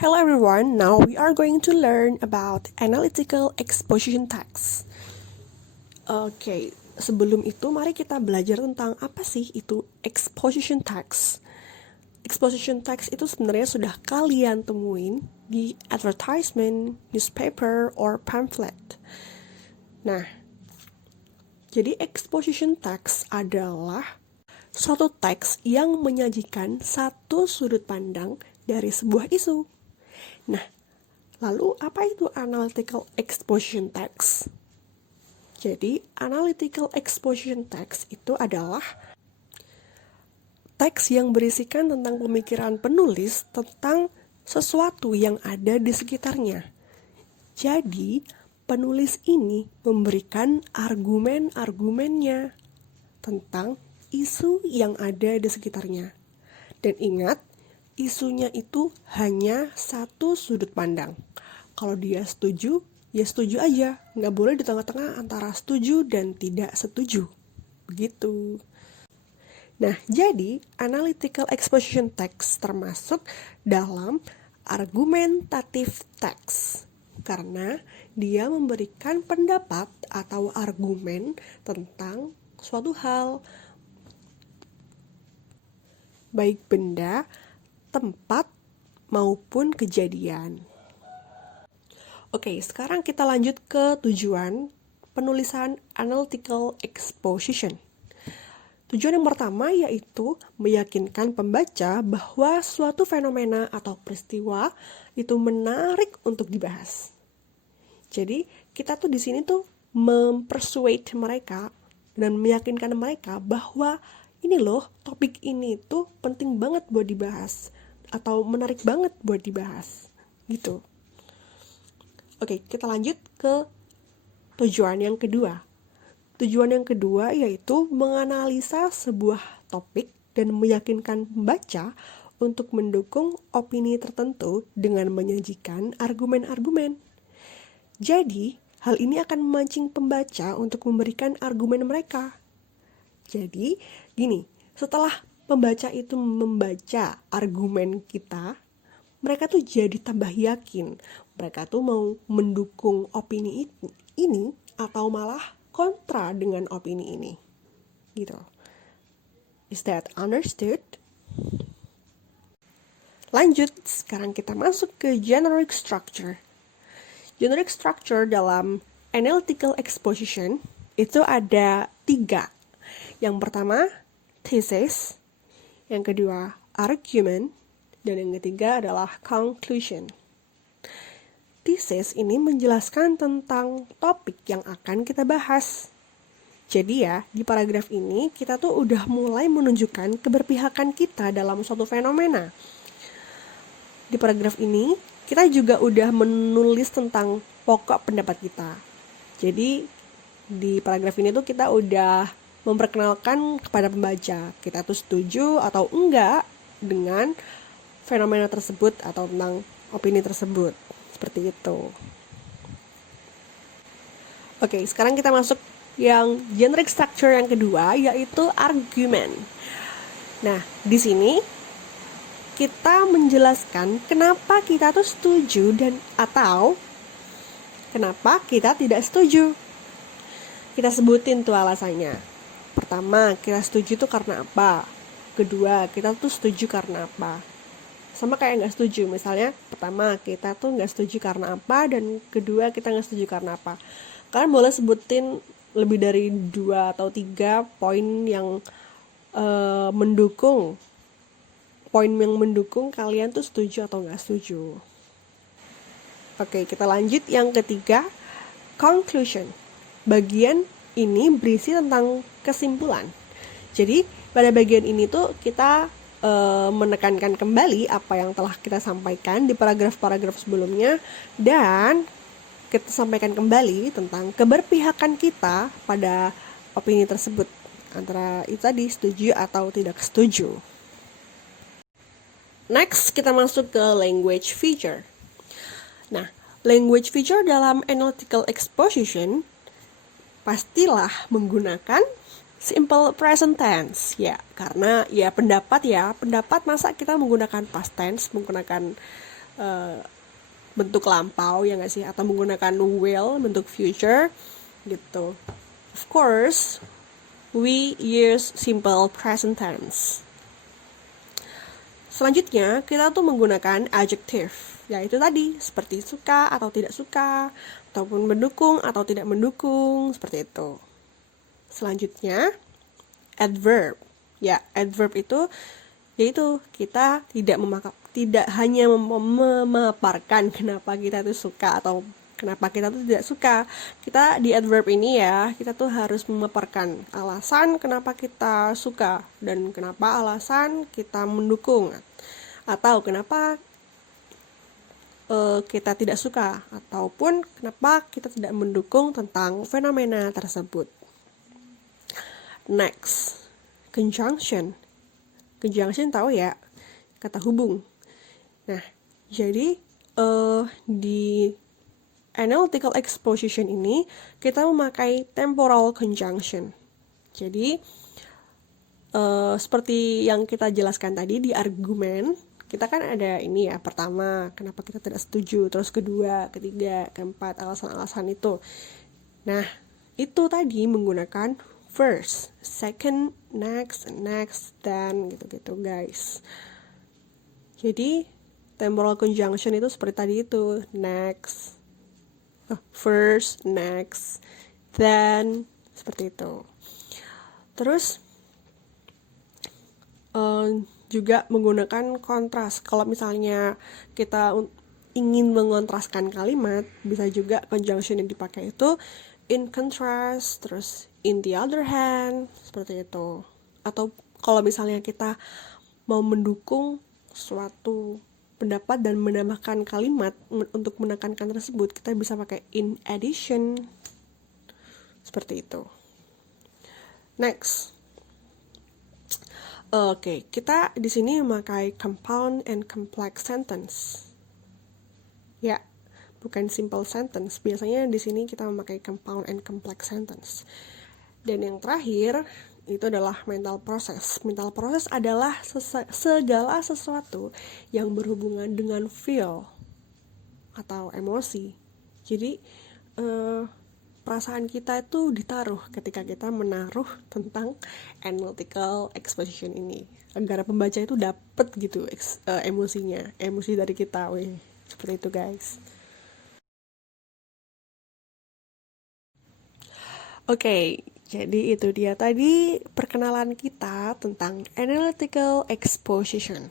Hello everyone, now we are going to learn about analytical exposition text. Oke, sebelum itu mari kita belajar tentang apa sih itu exposition text. Exposition text itu sebenarnya sudah kalian temuin di advertisement, newspaper, or pamphlet. Nah, jadi exposition text adalah suatu teks yang menyajikan satu sudut pandang dari sebuah isu. Nah, lalu apa itu analytical exposition text? Jadi, analytical exposition text itu adalah teks yang berisikan tentang pemikiran penulis tentang sesuatu yang ada di sekitarnya. Jadi, penulis ini memberikan argumen-argumennya tentang isu yang ada di sekitarnya. Dan ingat, isunya itu hanya satu sudut pandang. Kalau dia setuju, ya setuju aja. Nggak boleh di tengah-tengah antara setuju dan tidak setuju. Begitu. Nah, jadi analytical exposition text termasuk dalam argumentative text. Karena dia memberikan pendapat atau argumen tentang suatu hal. Baik benda, tempat, maupun kejadian. Oke, sekarang kita lanjut ke tujuan penulisan analytical exposition. Tujuan yang pertama yaitu meyakinkan pembaca bahwa suatu fenomena atau peristiwa itu menarik untuk dibahas. Jadi, kita tuh di sini tuh mempersuade mereka dan meyakinkan mereka bahwa ini loh, topik ini tuh penting banget buat dibahas atau menarik banget buat dibahas gitu. Oke, kita lanjut ke tujuan yang kedua. Tujuan yang kedua yaitu menganalisa sebuah topik dan meyakinkan pembaca untuk mendukung opini tertentu dengan menyajikan argumen-argumen. Jadi, hal ini akan memancing pembaca untuk memberikan argumen mereka. Jadi, gini, setelah pembaca itu membaca argumen kita, mereka tuh jadi tambah yakin. Mereka tuh mau mendukung opini ini atau malah kontra dengan opini ini. Gitu. Is that understood? Lanjut, sekarang kita masuk ke generic structure. Generic structure dalam analytical exposition itu ada 3. Yang pertama, thesis. Yang kedua, argument. Dan yang ketiga adalah conclusion. Thesis ini menjelaskan tentang topik yang akan kita bahas. Jadi ya, di paragraf ini kita tuh udah mulai menunjukkan keberpihakan kita dalam suatu fenomena. Di paragraf ini, kita juga udah menulis tentang pokok pendapat kita. Jadi, di paragraf ini tuh kita udah memperkenalkan kepada pembaca kita tuh setuju atau enggak dengan fenomena tersebut atau tentang opini tersebut. Seperti itu. Oke, sekarang kita masuk yang generic structure yang kedua, yaitu argument. Nah, di sini kita menjelaskan kenapa kita tuh setuju dan atau kenapa kita tidak setuju. Kita sebutin tuh alasannya. Pertama, kita setuju tuh karena apa? Kedua, kita tuh setuju karena apa? Sama kayak nggak setuju. Misalnya, pertama, kita tuh nggak setuju karena apa, dan kedua, kita nggak setuju karena apa. Kalian boleh sebutin lebih dari 2 atau 3 poin yang mendukung. Poin yang mendukung kalian tuh setuju atau nggak setuju. Oke, kita lanjut yang ketiga, conclusion. Bagian ini berisi tentang kesimpulan. Jadi pada bagian ini tuh kita menekankan kembali apa yang telah kita sampaikan di paragraf-paragraf sebelumnya dan kita sampaikan kembali tentang keberpihakan kita pada opini tersebut antara itu tadi setuju atau tidak setuju. Next kita masuk ke language feature. Nah, language feature dalam analytical exposition pastilah menggunakan simple present tense. Ya, karena ya pendapat masa kita menggunakan past tense, menggunakan bentuk lampau ya nggak sih, atau menggunakan will bentuk future gitu. Of course, we use simple present tense. Selanjutnya, kita tuh menggunakan adjective, yaitu tadi, seperti suka atau tidak suka, ataupun mendukung atau tidak mendukung, seperti itu. Selanjutnya, adverb. Ya, adverb itu, yaitu kita tidak hanya memaparkan kenapa kita tuh suka atau kenapa kita tuh tidak suka. Kita di adverb ini ya, kita tuh harus memaparkan alasan kenapa kita suka dan kenapa alasan kita mendukung, atau kenapa kita tidak suka, ataupun kenapa kita tidak mendukung tentang fenomena tersebut. Next, conjunction. Conjunction tahu ya, kata hubung. Nah, jadi di analytical exposition ini kita memakai temporal conjunction. Jadi seperti yang kita jelaskan tadi di argumen, kita kan ada ini ya, pertama kenapa kita tidak setuju, terus kedua, ketiga, keempat, alasan-alasan itu. Nah, itu tadi menggunakan first, second, next, dan gitu-gitu guys. Jadi temporal conjunction itu seperti tadi itu, next, first, next, then, seperti itu. Terus juga menggunakan kontras. Kalau misalnya kita ingin mengontraskan kalimat, bisa juga conjunction yang dipakai itu in contrast, terus in the other hand, seperti itu. Atau kalau misalnya kita mau mendukung suatu pendapat dan menambahkan kalimat untuk menekankan tersebut, kita bisa pakai in addition, seperti itu. Next. Oke, kita di sini memakai compound and complex sentence. Ya, bukan simple sentence. Biasanya di sini kita memakai compound and complex sentence. Dan yang terakhir itu adalah mental process. Mental process adalah segala sesuatu yang berhubungan dengan feel atau emosi. Jadi perasaan kita itu ditaruh ketika kita menaruh tentang analytical exposition ini, agar pembaca itu dapat gitu emosinya, emosi dari kita. Seperti itu guys. Oke, jadi itu dia tadi perkenalan kita tentang analytical exposition.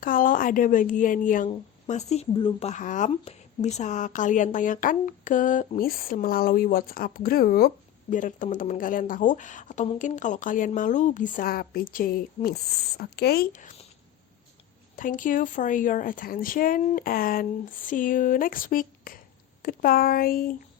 Kalau ada bagian yang masih belum paham, bisa kalian tanyakan ke Miss melalui WhatsApp group biar teman-teman kalian tahu, atau mungkin kalau kalian malu bisa PC Miss. Okay? Thank you for your attention and see you next week. Goodbye.